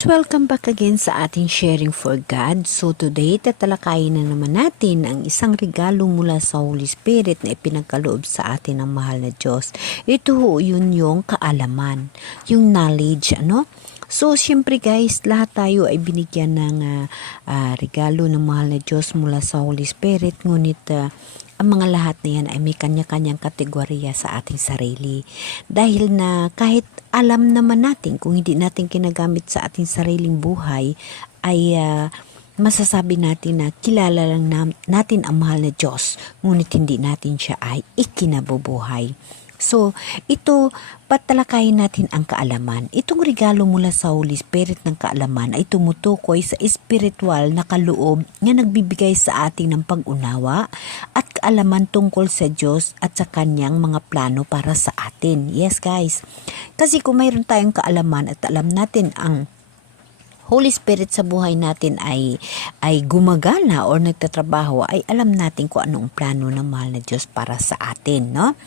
Welcome back again sa ating Sharing for God. So today, tatalakayin na naman natin ang isang regalo mula sa Holy Spirit na ipinagkaloob sa atin ng mahal na Diyos. Ito yun yung kaalaman, yung knowledge, ano? So syempre guys, lahat tayo ay binigyan ng regalo ng mahal na Diyos mula sa Holy Spirit, ngunit ang mga lahat na yan ay may kanya-kanyang kategorya sa ating sarili. Dahil na kahit alam naman natin kung hindi natin kinagamit sa ating sariling buhay, ay masasabi natin na kilala lang natin ang mahal na Diyos, ngunit hindi natin siya ay ikinabubuhay. So, ito, patalakayin natin ang kaalaman. Itong regalo mula sa Holy Spirit ng kaalaman ay tumutukoy sa espiritual na kaloob na nagbibigay sa atin ng pag-unawa at kaalaman tungkol sa Diyos at sa kanyang mga plano para sa atin. Yes guys, kasi kung mayroon tayong kaalaman at alam natin ang Holy Spirit sa buhay natin ay gumagana o nagtatrabaho, ay alam natin kung anong plano ng mahal na Diyos para sa atin, no?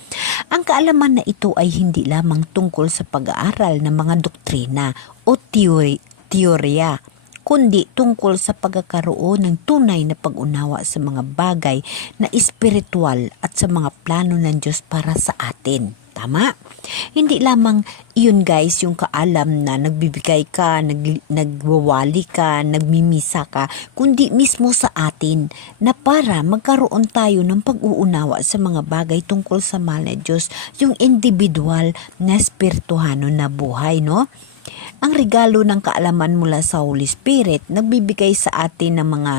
Ang kaalaman na ito ay hindi lamang tungkol sa pag-aaral ng mga doktrina o teorya, kundi tungkol sa pagkakaroon ng tunay na pag-unawa sa mga bagay na espiritual at sa mga plano ng Diyos para sa atin. Tama? Hindi lamang iyon guys, yung kaalam na nagbibigay ka, nagwawali ka, nagmimisa ka, kundi mismo sa atin na para magkaroon tayo ng pag-uunawa sa mga bagay tungkol sa mahal na Diyos, yung individual na espirituhano na buhay, no? Ang regalo ng kaalaman mula sa Holy Spirit, nagbibigay sa atin ng mga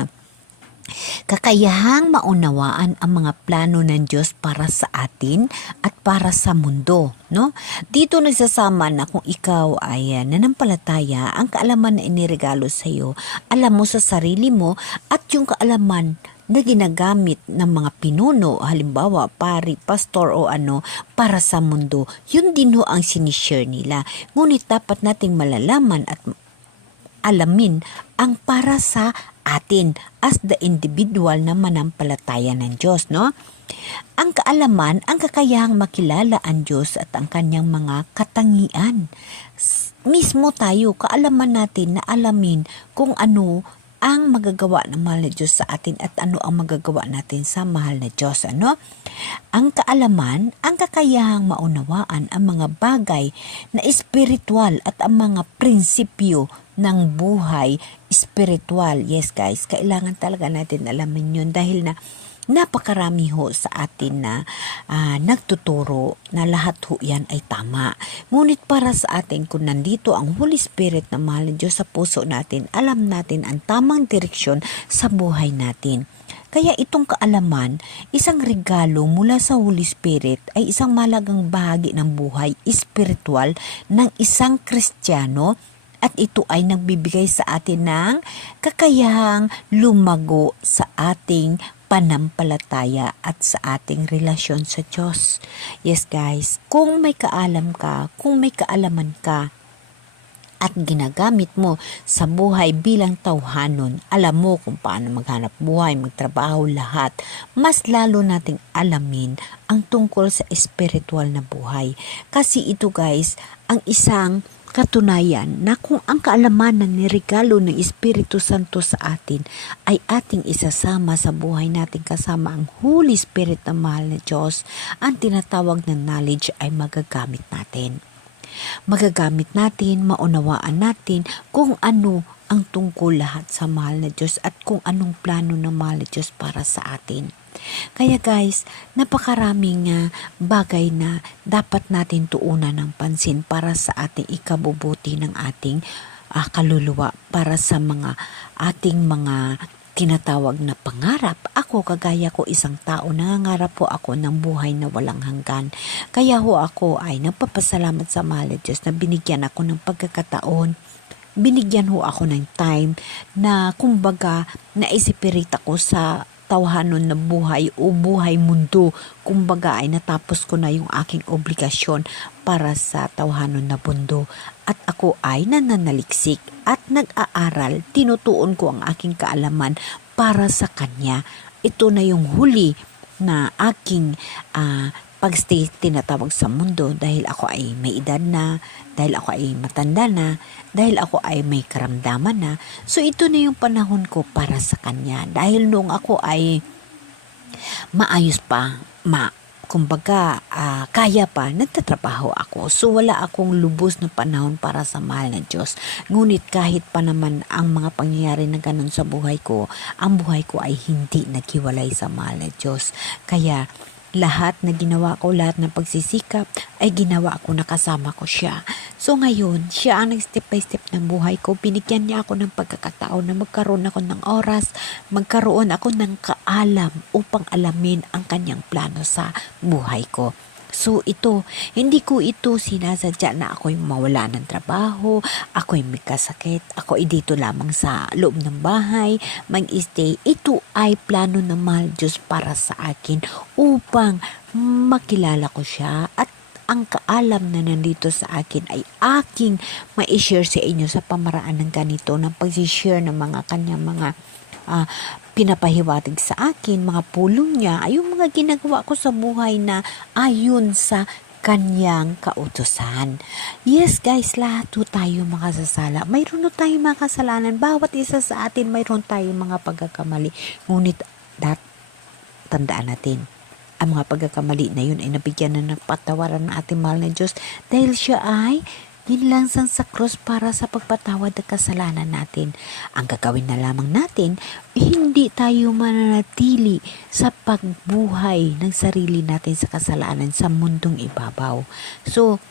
kakayahang maunawaan ang mga plano ng Diyos para sa atin at para sa mundo, no? Dito nagsasama na kung ikaw ay nanampalataya, ang kaalaman na iniregalo sa iyo, alam mo sa sarili mo at yung kaalaman na ginagamit ng mga pinuno, halimbawa pari, pastor o ano, para sa mundo, yun din ho ang sinishare nila. Ngunit dapat nating malalaman at alamin ang para sa atin as the individual na manampalataya ng Diyos, no? Ang kaalaman, ang kakayahang makilala ang Diyos at ang kanyang mga katangian. Mismo tayo, kaalaman natin na alamin kung ano ang magagawa ng mahal na Diyos sa atin at ano ang magagawa natin sa mahal na Diyos, ano? Ang kaalaman, ang kakayahang maunawaan ang mga bagay na espiritual at ang mga prinsipyo ng buhay spiritual. Yes guys, kailangan talaga natin alamin yun dahil na napakarami ho sa atin na nagtuturo na lahat ho yan ay tama. Ngunit para sa atin, kung nandito ang Holy Spirit na mahal ng Diyos sa puso natin, alam natin ang tamang direksyon sa buhay natin. Kaya itong kaalaman, isang regalo mula sa Holy Spirit ay isang malagang bahagi ng buhay espiritual ng isang Kristiyano, at ito ay nagbibigay sa atin ng kakayahang lumago sa ating panampalataya at sa ating relasyon sa Diyos. Yes guys, kung may kaalam ka, kung may kaalaman ka, at ginagamit mo sa buhay bilang tawhanon, alam mo kung paano maghanap buhay, magtrabaho, lahat, mas lalo nating alamin ang tungkol sa spiritual na buhay. Kasi ito guys, ang isang katunayan na kung ang kaalaman na niregalo ng Espiritu Santo sa atin ay ating isasama sa buhay natin kasama ang Holy Spirit na mahal na Diyos, ang tinatawag na knowledge ay magagamit natin. Magagamit natin, maunawaan natin kung ano ang tungkol lahat sa mahal na Diyos at kung anong plano ng mahal na Diyos para sa atin. Kaya guys, napakaraming bagay na dapat natin tuunan ng pansin para sa ating ikabubuti ng ating kaluluwa, para sa mga ating mga tinatawag na pangarap. Ako, kagaya ko, isang tao, nangangarap po ako ng buhay na walang hanggan. Kaya ho ako ay nagpapasalamat sa mahal na Diyos na binigyan ako ng pagkakataon, binigyan ho ako ng time na kumbaga naisipirit ako sa tawhanon na buhay o buhay mundo. Kumbaga ay natapos ko na yung aking obligasyon para sa tawhanon na mundo. At ako ay nananaliksik at nag-aaral, tinutuon ko ang aking kaalaman para sa Kanya. Ito na yung huli na aking tinatawag sa mundo dahil ako ay may edad na, dahil ako ay matanda na, dahil ako ay may karamdaman na. So ito na yung panahon ko para sa kanya. Dahil noong ako ay maayos pa, kumbaga kaya pa, nagtatrabaho ako. So wala akong lubos na panahon para sa mahal na Diyos. Ngunit kahit pa naman ang mga pangyayari na ganun sa buhay ko, ang buhay ko ay hindi naghiwalay sa mahal na Diyos. Kaya lahat na ginawa ko, lahat ng pagsisikap ay ginawa ko, nakasama ko siya. So ngayon, siya ang nag-step by step ng buhay ko. Binigyan niya ako ng pagkakataon na magkaroon ako ng oras, magkaroon ako ng kaalam upang alamin ang kanyang plano sa buhay ko. So ito, hindi ko ito sinasadya na ako'y mawala ng trabaho, ako'y may kasakit, ako'y dito lamang sa loob ng bahay, mag-stay. Ito ay plano ng mahal Diyos para sa akin upang makilala ko siya at ang kaalam na nandito sa akin ay aking ma-share sa inyo sa pamaraan ng ganito, ng pag-share ng mga kanyang mga pinapahiwatig sa akin, mga pulong niya, ay yung mga ginagawa ko sa buhay na ayon sa kanyang kautusan. Yes guys, lahat po tayo makasasala. Mayroon po tayong mga kasalanan. Bawat isa sa atin mayroon tayong mga pagkakamali. Ngunit tandaan natin, ang mga pagkakamali na yun ay nabigyan na ng patawaran ng ating mahal na Diyos dahil siya ay ginlansang sa krus para sa pagpatawad ng kasalanan natin. Ang gagawin na lamang natin, hindi tayo mananatili sa pagbuhay ng sarili natin sa kasalanan sa mundong ibabaw. So,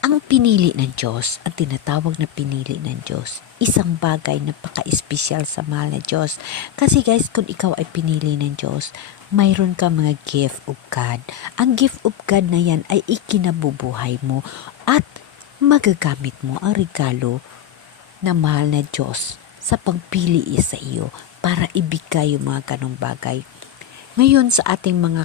ang pinili ng Diyos, ang tinatawag na pinili ng Diyos, isang bagay na paka-espesyal sa mahal na Diyos. Kasi guys, kung ikaw ay pinili ng Diyos, mayroon ka mga gift of God. Ang gift of God na yan ay ikinabubuhay mo at magagamit mo ang regalo na mahal na Diyos sa pagpili sa iyo para ibigay yung mga ganong bagay. Ngayon sa ating mga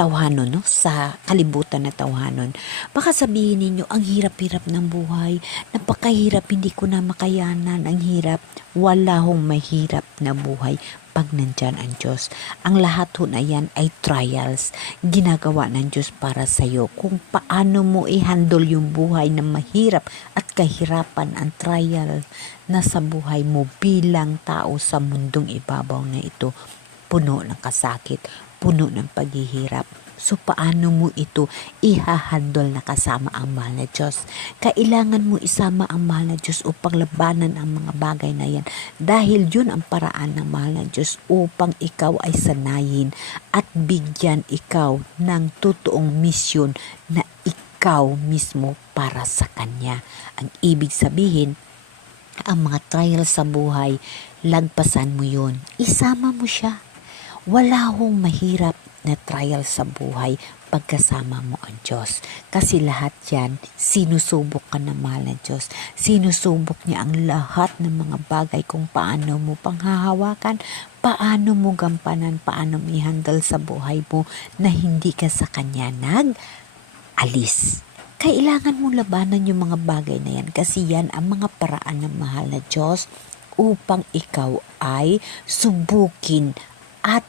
tawhanon, no? Sa kalibutan na tawhanon, baka sabihin ninyo, ang hirap-hirap ng buhay, napakahirap, hindi ko na makayanan, ang hirap. Wala hong mahirap na buhay pag nandyan ang Diyos. Ang lahat ho na yan ay trials. Ginagawa ng Diyos para sa iyo kung paano mo i-handle yung buhay na mahirap at kahirapan, ang trial na sa buhay mo bilang tao sa mundong ibabaw na ito. Puno ng kasakit, puno ng paghihirap. So paano mo ito ihahandle na kasama ang mahal na Diyos? Kailangan mo isama ang mahal na Diyos upang labanan ang mga bagay na yan. Dahil yun ang paraan ng mahal na Diyos upang ikaw ay sanayin at bigyan ikaw ng totoong misyon na ikaw mismo para sa Kanya. Ang ibig sabihin, ang mga trials sa buhay, lagpasan mo yun. Isama mo siya. Wala hong mahirap na trial sa buhay pagkasama mo ang Diyos. Kasi lahat yan, sinusubok ka ng mahal na Diyos. Sinusubok niya ang lahat ng mga bagay kung paano mo panghahawakan, paano mo gampanan, paano mo i-handle sa buhay mo na hindi ka sa Kanya nag-alis. Kailangan mo labanan yung mga bagay na yan kasi yan ang mga paraan ng mahal na Diyos upang ikaw ay subukin at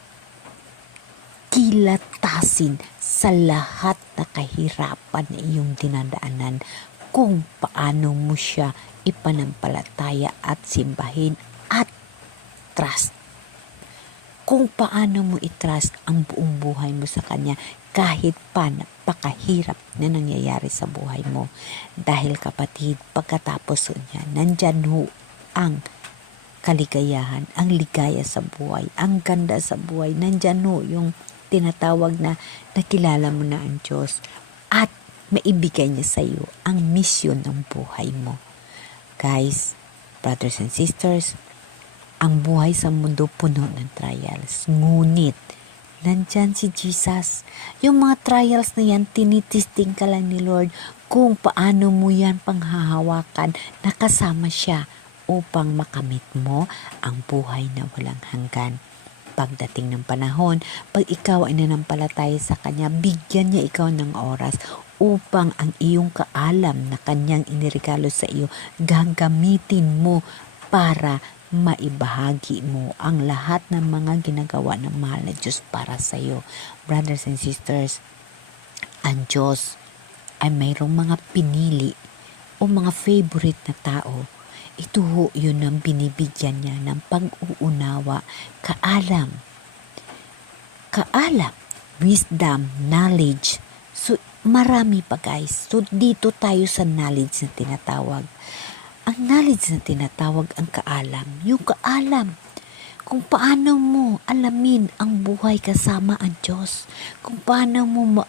kilatasin sa lahat na kahirapan na iyong dinadaanan kung paano mo siya ipanampalataya at simbahin at trust. Kung paano mo i-trust ang buong buhay mo sa Kanya kahit pa napakahirap na nangyayari sa buhay mo. Dahil kapatid, pagkatapos niya, nandyan ho ang kaligayahan, ang ligaya sa buhay, ang ganda sa buhay. Nandyan ho yung tinatawag na nakilala mo na ang Diyos at maibigay niya sa iyo ang misyon ng buhay mo. Guys, brothers and sisters, ang buhay sa mundo puno ng trials. Ngunit, nandyan si Jesus. Yung mga trials na yan, tinitisting ka lang ni Lord kung paano mo yan panghahawakan, nakasama siya upang makamit mo ang buhay na walang hanggan. Pagdating ng panahon, pag ikaw ay nanampalataya sa Kanya, bigyan niya ikaw ng oras upang ang iyong kaalam na Kanyang iniregalo sa iyo, gagamitin mo para maibahagi mo ang lahat ng mga ginagawa ng mahal na Diyos para sa iyo. Brothers and sisters, ang Diyos ay mayroong mga pinili o mga favorite na tao. Ito ho yun ang binibigyan niya ng pag-uunawa, kaalam, wisdom, knowledge. So, marami pa guys. So, dito tayo sa knowledge na tinatawag. Ang knowledge na tinatawag ang kaalam. Yung kaalam, kung paano mo alamin ang buhay kasama ang Diyos. Kung paano mo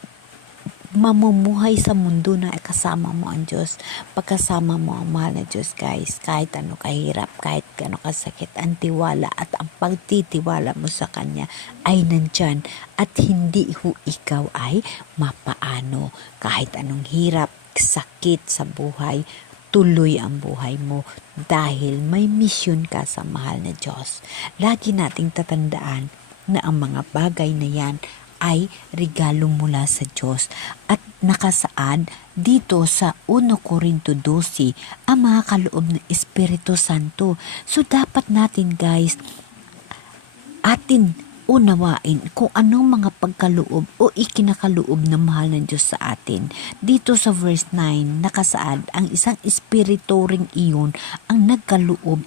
mamumuhay sa mundo na kasama mo ang Diyos. Pagkasama mo ang mahal na Diyos guys, kahit ano kahirap, kahit ano kasakit, ang tiwala at ang pagtitiwala mo sa Kanya ay nandyan at hindi ho ikaw ay mapaano. Kahit anong hirap, sakit sa buhay, tuloy ang buhay mo dahil may misyon ka sa mahal na Diyos. Lagi nating tatandaan na ang mga bagay na yan ay regalo mula sa Diyos at nakasaad dito sa 1 Corinto 12 ang mga kaloob ng Espiritu Santo. So dapat natin guys atin unawain kung anong mga pagkaloob o ikinakaloob ng mahal ng Diyos sa atin. Dito sa verse 9 nakasaad ang isang espiritu ring iyon ang nagkaloob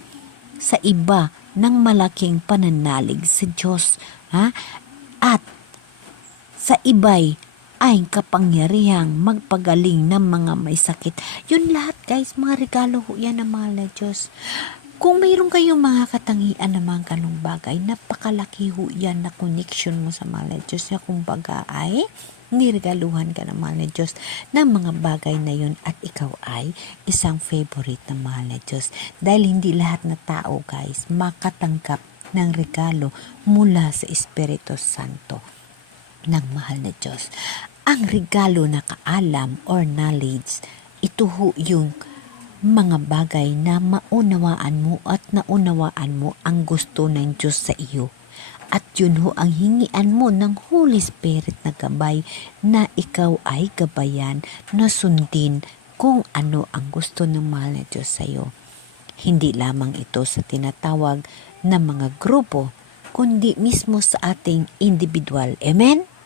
sa iba ng malaking pananalig sa Diyos. At sa iba'y ay kapangyarihang magpagaling ng mga may sakit. Yun lahat guys, mga regalo ho yan ng mahal na Diyos. Kung mayroon kayong mga katangian na mga ganong bagay, napakalaki ho yan na connection mo sa mahal na Diyos. Na kumbaga ay niregaluhan ka ng mahal na Diyos ng mga bagay na yun at ikaw ay isang favorite ng mahal na Diyos. Dahil hindi lahat na tao guys makatanggap ng regalo mula sa Espiritu Santo ng mahal na Diyos. Ang regalo na kaalam or knowledge, ito ho yung mga bagay na maunawaan mo at naunawaan mo ang gusto ng Diyos sa iyo. At yun ho ang hingian mo ng Holy Spirit na gabay na ikaw ay gabayan na sundin kung ano ang gusto ng mahal na Diyos sa iyo. Hindi lamang ito sa tinatawag na mga grupo, kundi mismo sa ating individual. Amen?